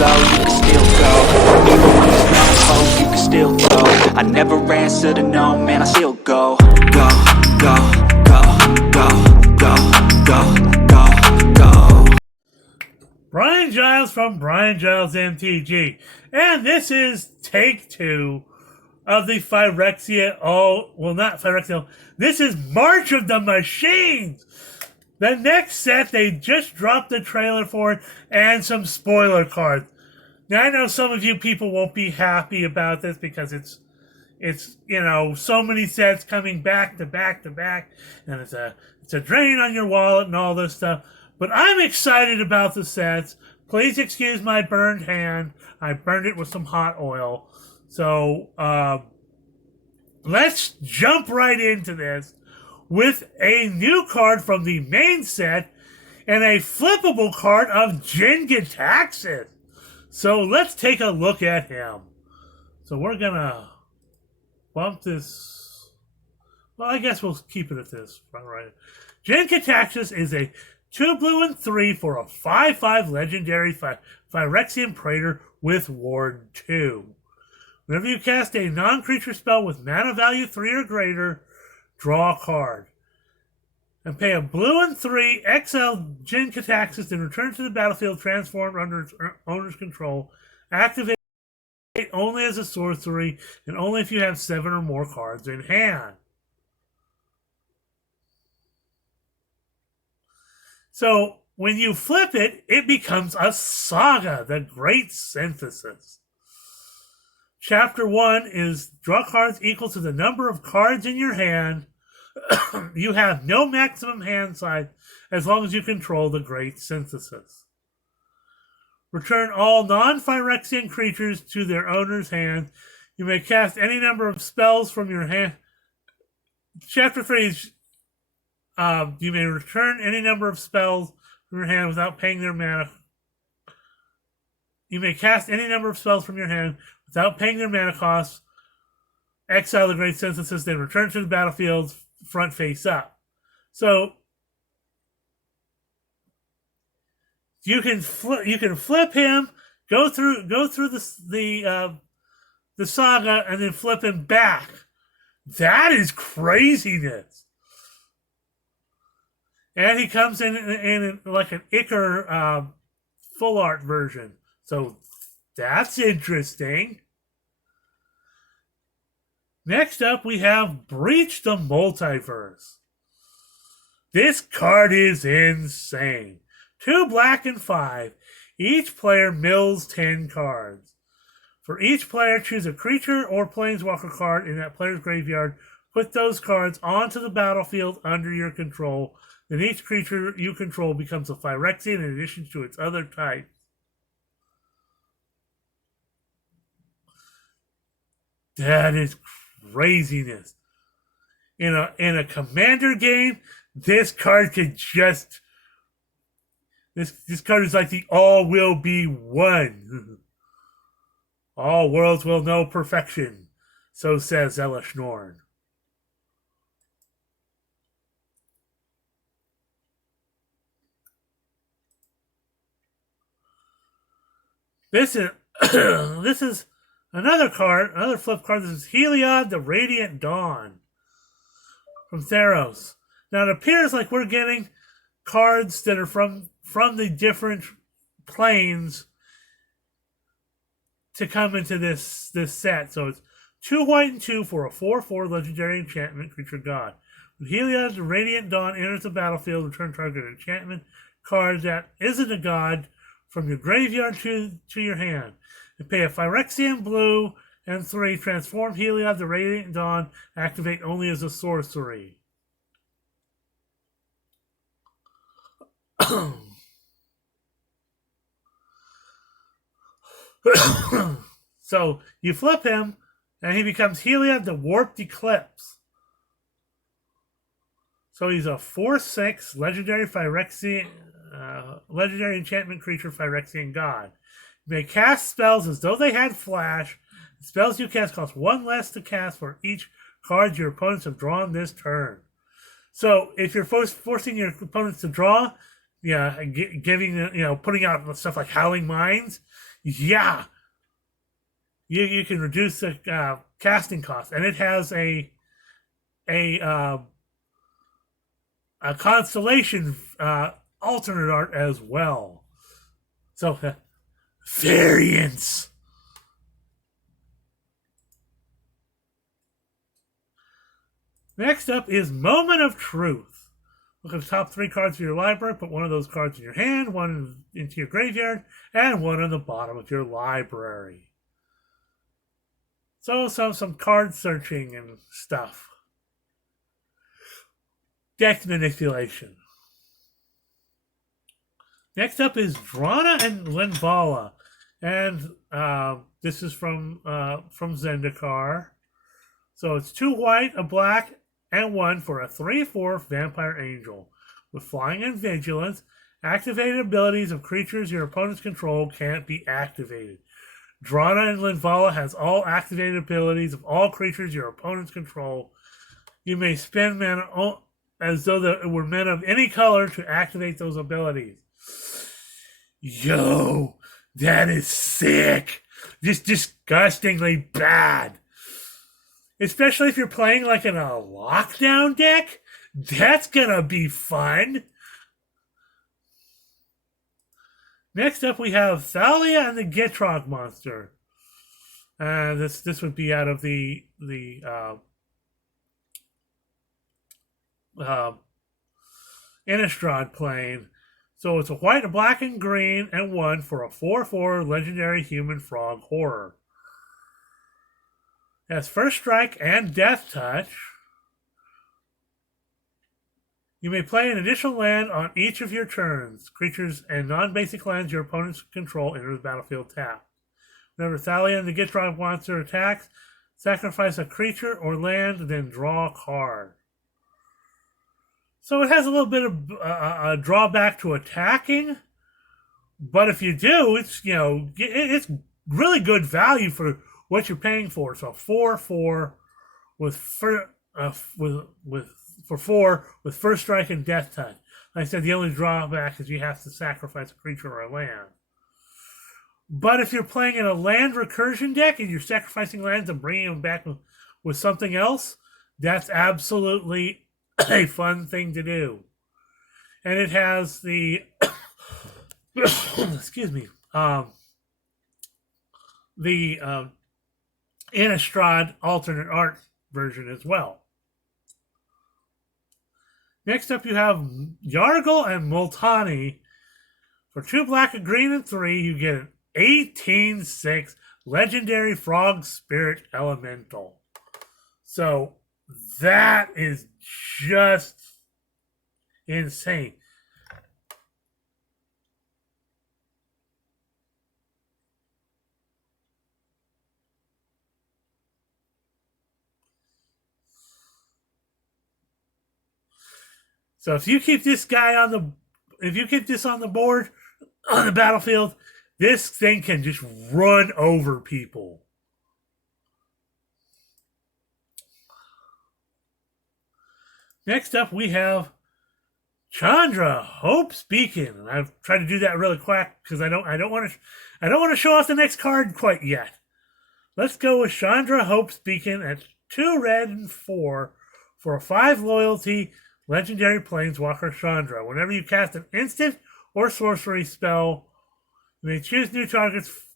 slow, you can still go. Even when there's no hope, you can still go. I never answer to no, man, I still go. Go, go, go, go, go, go, go, go. Brian Giles from Brian Giles MTG. And this is take 2 of the Phyrexia. Oh, well, not Phyrexia. This is March of the Machines. The next set, they just dropped the trailer for it and some spoiler cards. Now, I know some of you people won't be happy about this because it's so many sets coming back to back to back, and it's a drain on your wallet and all this stuff. But I'm excited about the sets. Please excuse my burned hand. I burned it with some hot oil. So let's jump right into this with a new card from the main set and a flippable card of Jin Gitaxias. So let's take a look at him. So we're going to bump this. Well, I guess we'll keep it at this. Right. Jin Gitaxias is a 2 blue and 3 for a 5/5 legendary Phyrexian Praetor with Ward 2. Whenever you cast a non-creature spell with mana value 3 or greater, draw a card. And pay a blue and 3, exile Jin Gitaxias, then return to the battlefield transformed under its owner's control. Activate only as a sorcery, and only if you have 7 or more cards in hand. So, when you flip it, it becomes a saga, the Great Synthesis. Chapter 1 is draw cards equal to the number of cards in your hand. You have no maximum hand size as long as you control the Great Synthesis. Return all non-Phyrexian creatures to their owner's hand. You may cast any number of spells from your hand. Chapter 3 is you may return any number of spells from your hand without paying their mana. You may cast any number of spells from your hand without paying their mana costs. Exile the Great Synthesis, then return to the battlefield front face up. So you can flip him, go through the saga, and then flip him back. That is craziness. And he comes in like an Ichor full art version. So that's interesting. Next up, we have Breach the Multiverse. This card is insane. 2 black and 5. Each player mills 10 cards. For each player, choose a creature or planeswalker card in that player's graveyard. Put those cards onto the battlefield under your control. Then each creature you control becomes a Phyrexian in addition to its other types. That is craziness. In a commander game, this card could just this card is like the all will be one. All worlds will know perfection. So says Elesh Norn. This is another card, another flip card. This is Heliod, the Radiant Dawn from Theros. Now it appears like we're getting cards that are from the different planes to come into this set. So it's 2 white and 2 for a 4/4 legendary enchantment creature god. When Heliod, the Radiant Dawn enters the battlefield, return target enchantment card that isn't a god from your graveyard to your hand. And pay a Phyrexian blue and 3, transform Heliod, the Radiant Dawn, activate only as a sorcery. So you flip him, and he becomes Heliod, the Warped Eclipse. So he's a 4/6 legendary Phyrexian, legendary enchantment creature Phyrexian god. You may cast spells as though they had flash. The spells you cast cost 1 less to cast for each card your opponents have drawn this turn. So if you're forcing your opponents to draw, giving putting out stuff like Howling Minds, Yeah, you can reduce the casting cost, and it has a a constellation alternate art as well. So variants. Next up is Moment of Truth. Look at the top 3 cards of your library. Put one of those cards in your hand, one into your graveyard, and one on the bottom of your library. So some card searching and stuff. Deck manipulation. Next up is Drana and Linvala, and this is from Zendikar. So it's 2 white, a black, and 1 for a 3/4 vampire angel with flying and vigilance. Activated abilities of creatures your opponents control can't be activated. Drana and Linvala has all activated abilities of all creatures your opponents control. You may spend mana as though they were men of any color to activate those abilities. Yo, that is sick. Just disgustingly bad. Especially if you're playing like in a lockdown deck. That's gonna be fun. Next up we have Thalia and the Gitrog monster. This would be out of the Innistrad plane. So it's a white, a black, and green, and 1 for a 4/4 legendary human frog horror. It has first strike and death touch. You may play an additional land on each of your turns. Creatures and non-basic lands your opponents control enter the battlefield tapped. Whenever Thalia and the Gitrog monster attacks, sacrifice a creature or land, then draw a card. So it has a little bit of a drawback to attacking, but if you do, it's it's really good value for what you're paying for. So 4/4 with 4 with first strike and death touch. Like I said, the only drawback is you have to sacrifice a creature or a land. But if you're playing in a land recursion deck and you're sacrificing lands and bringing them back with something else, that's absolutely a fun thing to do. And it has the excuse me, the Innistrad alternate art version as well. Next up you have Yargle and Multani. For 2 black, a green, and 3, you get an 18/6 legendary frog spirit elemental. So that is just insane. So if you keep this guy on the board on the battlefield, this thing can just run over people. Next up, we have Chandra Hope's Beacon, and I've tried to do that really quick because I don't want to show off the next card quite yet. Let's go with Chandra Hope's Beacon at 2 red and 4 for a 5 loyalty legendary planeswalker Chandra. Whenever you cast an instant or sorcery spell, you may choose new targets.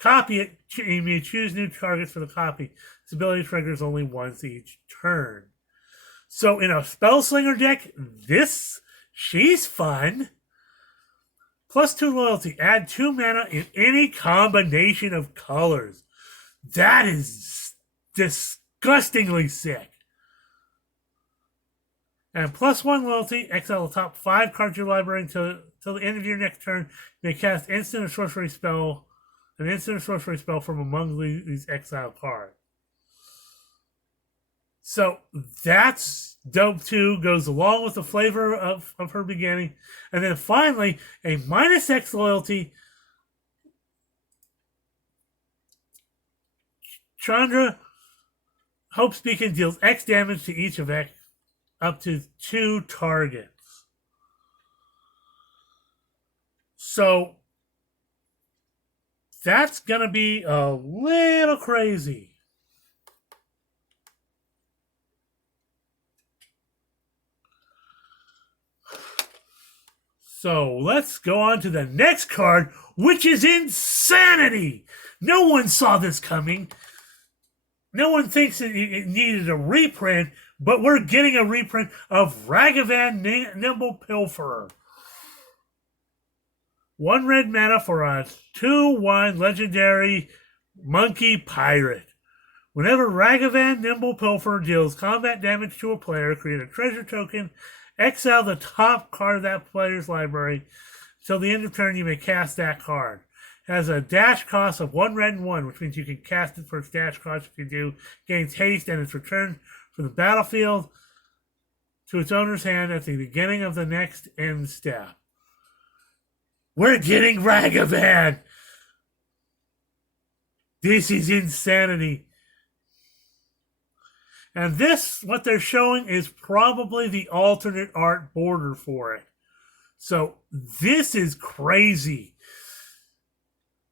Copy it. You may choose new targets for the copy. This ability triggers only once each turn. So in a Spellslinger deck, she's fun. Plus 2 loyalty. Add 2 mana in any combination of colors. That is disgustingly sick. And plus 1 loyalty. Exile the top 5 cards of your library until the end of your next turn. You may cast an instant or sorcery spell from among these exile cards. So that's dope too, goes along with the flavor of her beginning. And then finally, a -X loyalty. Chandra Hope's Beacon deals X damage to each of X up to 2 targets. that's going to be a little crazy. So let's go on to the next card, which is Insanity. No one saw this coming. No one thinks it needed a reprint, but we're getting a reprint of Ragavan Nimble Pilferer. 1 red mana for a 2/1 legendary monkey pirate. Whenever Ragavan Nimble Pilferer deals combat damage to a player, create a treasure token, exile the top card of that player's library. Till the end of turn, you may cast that card. It has a dash cost of 1 red and 1, which means you can cast it for its dash cost if you do. Gains haste and it's returned from the battlefield to its owner's hand at the beginning of the next end step. We're getting Ragavan! This is Insanity. And this, what they're showing, is probably the alternate art border for it. So this is crazy.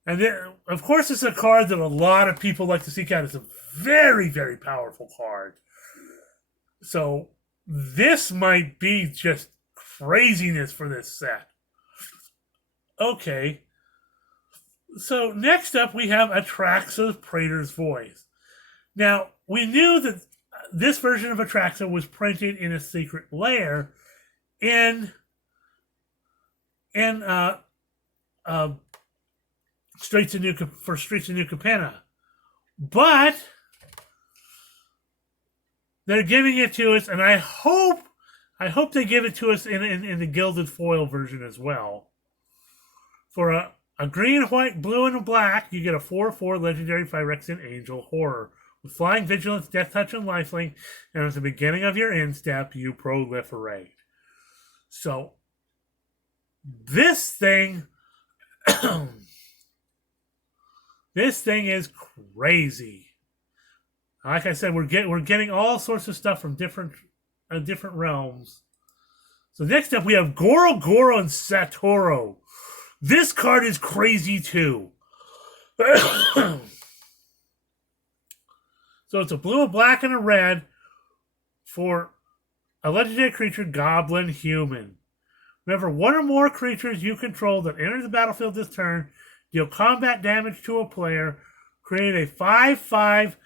And then, of course, it's a card that a lot of people like to seek out. It's a very, very powerful card. So this might be just craziness for this set. Okay. So next up, we have Atraxa Praetor's Voice. Now, we knew that this version of Atraxa was printed in a secret lair in Streets of New Capenna, but they're giving it to us, and I hope they give it to us in the Gilded Foil version as well. For a green, white, blue, and a black, you get a 4/4 legendary Phyrexian Angel Horror. With Flying, Vigilance, Death Touch, and Lifelink, and at the beginning of your end step, you proliferate. So, this thing, this thing is crazy. Like I said, we're getting all sorts of stuff from different realms. So next up, we have Goro Goro and Satoru. This card is crazy too. So it's a blue, a black, and a red for a legendary creature, Goblin Human. Whenever one or more creatures you control that enter the battlefield this turn deal combat damage to a player, create a 5/5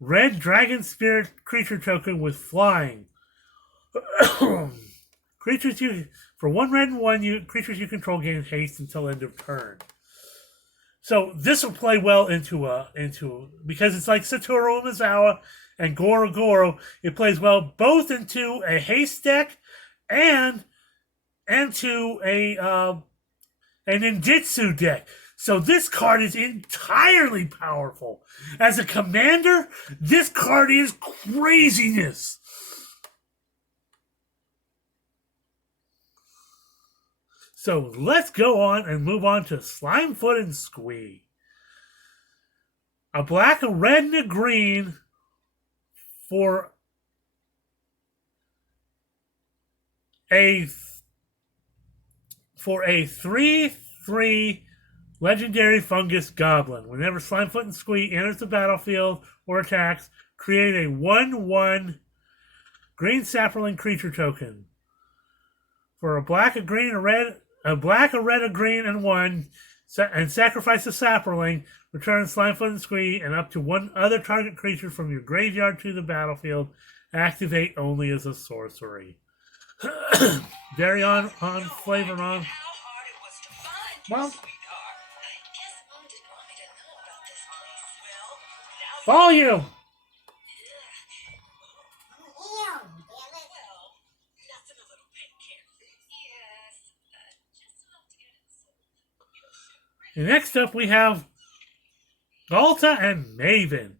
red Dragon Spirit creature token with flying. For 1 red and 1, creatures you control gain haste until end of turn. So this will play well into because it's like Satoru Umezawa and Goro Goro. It plays well both into a haste deck and into an Inditsu deck. So this card is entirely powerful. As a commander, this card is craziness. So let's go on and move on to Slimefoot and Squee. A black, a red, and a green for a 3/3 legendary fungus goblin. Whenever Slimefoot and Squee enters the battlefield or attacks, create a 1/1 green sapling creature token. For a black, a green, a red, a black, a red, a green, and 1, and sacrifice a sapling, return Slimefoot and Squee and up to 1 other target creature from your graveyard to the battlefield. Activate only as a sorcery. Very on flavor on. Well, volume. And next up, we have Ghalta and Maven.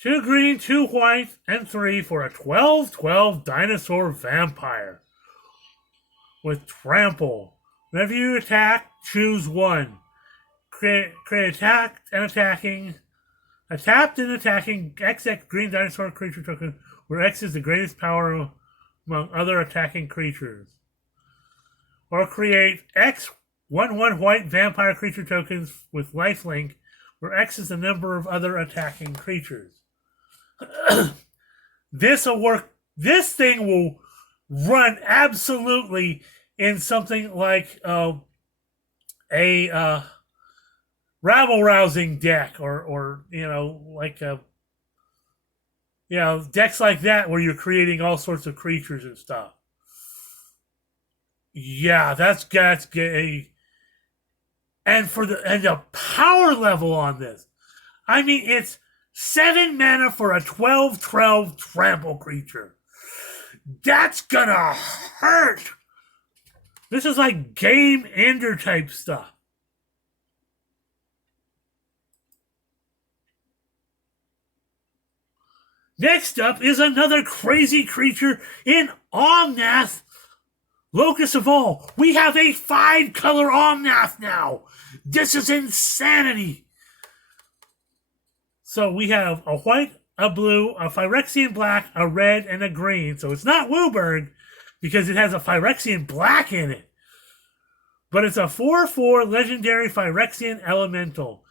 2 green, 2 white, and 3 for a 12/12 dinosaur vampire. With Trample. Whenever you attack, choose 1. Create attacked and attacking. A tapped and attacking XX green dinosaur creature token, where X is the greatest power among other attacking creatures. Or create X 1/1 white vampire creature tokens with lifelink, where X is the number of other attacking creatures. This will work. This thing will run absolutely in something like a rabble-rousing deck, or like decks like that where you're creating all sorts of creatures and stuff. Yeah, that's gay. And the power level on this, I mean, it's 7 mana for a 12/12 trample creature. That's gonna hurt. This is like game ender type stuff. Next up is another crazy creature in Omnath, Locus of All. We have a 5-color Omnath now. This is insanity. So we have a white, a blue, a Phyrexian black, a red, and a green. So it's not WUBRG because it has a Phyrexian black in it. But it's a 4/4 legendary Phyrexian elemental.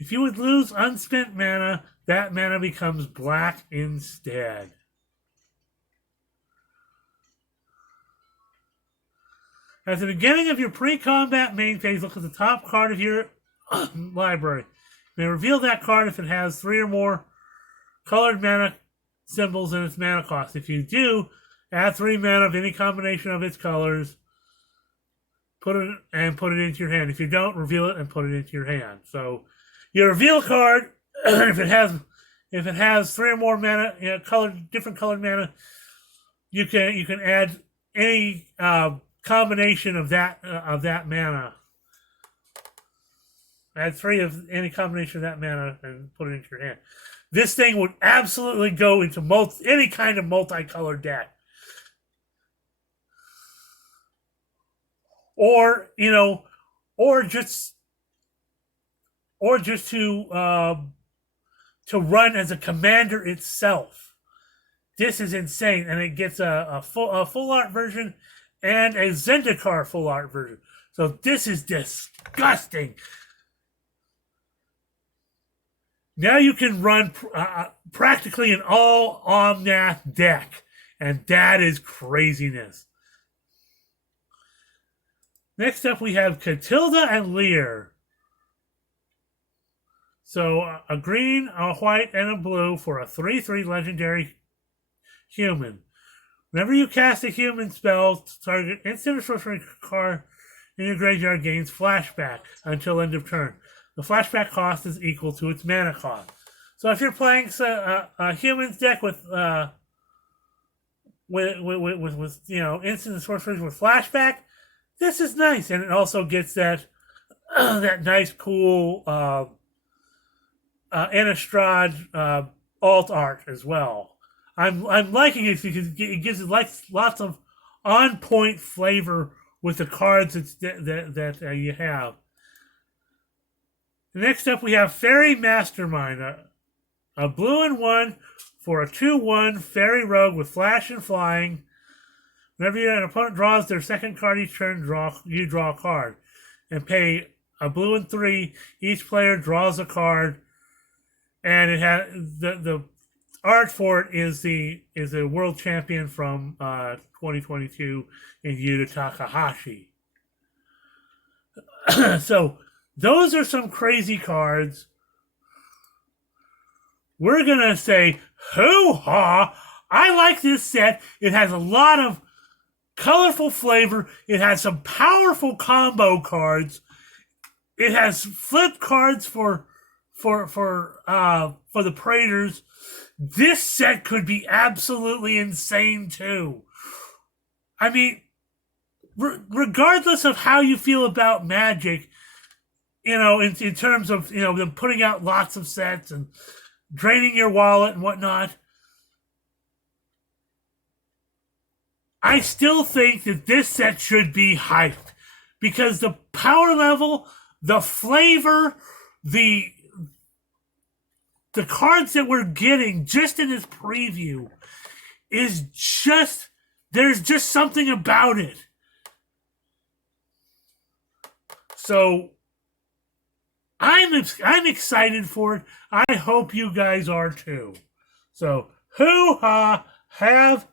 If you would lose unspent mana, that mana becomes black instead. At the beginning of your pre-combat main phase, look at the top card of your library. You may reveal that card if it has 3 or more colored mana symbols in its mana cost. If you do, add 3 mana of any combination of its colors, put it into your hand. If you don't, reveal it and put it into your hand. So you reveal a card, if it has 3 or more mana, different colored mana, you can add any combination of that mana. Add 3 of any combination of that mana and put it into your hand. This thing would absolutely go into any kind of multicolored deck. Or just to run as a commander itself. This is insane, and it gets a full art version and a Zendikar full art version. So this is disgusting. Now you can run practically an all Omnath deck, and that is craziness. Next up, we have Katilda and Lear. So a green, a white, and a blue for a 3/3 legendary human. Whenever you cast a human spell, target instant or sorcery card in your graveyard gains flashback until end of turn. The flashback cost is equal to its mana cost. So if you're playing a humans deck with instant and sorceries with flashback, this is nice, and it also gets that that nice, cool Innistrad alt art as well. I'm liking it because it gives it lots of on-point flavor with the cards that you have. Next up, we have Fairy Mastermind, a blue and 1 for a 2/1 fairy rogue with flash and flying. Whenever an opponent draws their second card each turn, you draw a card. And pay a blue and 3. Each player draws a card, and it has the art for it is a world champion from 2022 in Yuta Takahashi. So those are some crazy cards. We're gonna say hoo-ha! I like this set. It has a lot of colorful flavor. It has some powerful combo cards. It has flip cards for the Praetors. This set could be absolutely insane too. I mean, regardless of how you feel about Magic, in terms of them putting out lots of sets and draining your wallet and whatnot, I still think that this set should be hyped because the power level, the flavor, the cards that we're getting just in this preview is there's just something about it. So I'm excited for it. I hope you guys are too. So hoo-ha, have